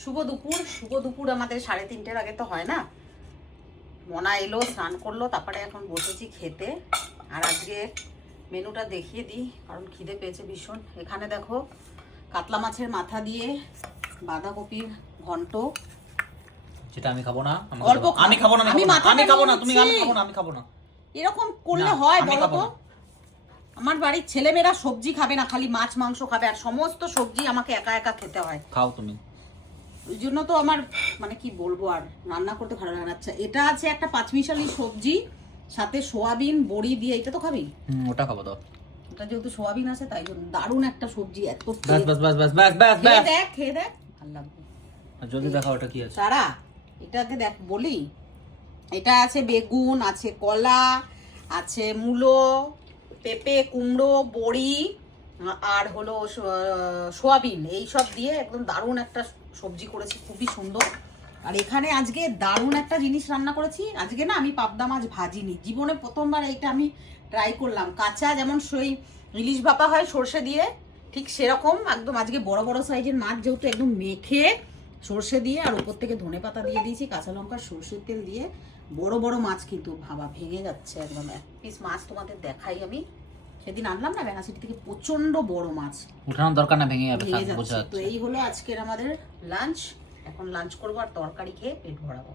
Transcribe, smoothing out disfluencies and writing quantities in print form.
শুভ দুপুর আমাদের 3:30-এর আগে তো হয় না। মনা এলো, স্নান করলো, তারপরে এখন বসেছি খেতে। আর আজকে মেনুটা দেখিয়ে দিই, কারণ খিদে পেয়েছে ভীষণ। এখানে দেখো কাতলা মাছের মাথা দিয়ে বাঁধাকপির ঘন্ট। সেটা আমি খাবো না। আমি খাবো না, আমি খাবো না, তুমি খাবো না, আমি খাবো না। এরকম করলে হয় বলো তো? আমার বাড়ির ছেলেমেয়েরা সবজি খাবে না, খালি মাছ মাংস খাবে, আর সমস্ত সবজি আমাকে একা একা খেতে হয়। খাও তুমি। ওই জন্য তো আমার মানে কি বলবো, আর রান্না করতে ভালো লাগে না। আচ্ছা, এটা আছে একটা পাঁচমিশালি সবজি, সাথে সোয়াবিন বড়ি দিয়ে। এটা তো খাবি? ওটা খাবো তো। এটা যেহেতু সোয়াবিন আছে তাই জন্য দারুণ একটা সবজি। এত বাস বাস বাস বাস বাস বাস বাস। খেয়ে দেখ ভালো লাগবে। আর যদি দেখা ওটা কি আছে তারা এটাকে দেখ বলি, এটা আছে বেগুন, আছে কলা, আছে মূলো, পেঁপে, কুমড়ো, বড়ি, আর হলো সোয়াবিন। এইসব দিয়ে একদম দারুণ একটা সবজি করেছি, খুবই সুন্দর। আর এখানে আজকে দারুণ একটা জিনিস রান্না করেছি। আজকে না আমি পাবদা মাছ ভাজিনি, জীবনে প্রথমবার এইটা আমি ট্রাই করলাম। কাঁচা যেমন সেই ইলিশ ভাপা হয় সর্ষে দিয়ে, ঠিক সেরকম একদম আজকে বড় বড় সাইজের মাছ, যেহেতু একদম মেখে সর্ষে দিয়ে, আর উপর থেকে ধনেপাতা দিয়ে দিয়েছি, কাঁচা লঙ্কা, সর্ষের তেল দিয়ে। বড় বড় মাছ, কিন্তু ভাবা ভেঙে যাচ্ছে একদম। এক পিস মাছ তোমাদের দেখাই আমি, সেদিন আনলাম না বেনাসিটি থেকে, প্রচন্ড বড় মাছ। উঠানোর দরকার না, ভেঙে ভেঙে যাবে। যাচ্ছে। তো এই হলো আজকের আমাদের লাঞ্চ। এখন লাঞ্চ করবো আর তরকারি খেয়ে পেট ভরাবো।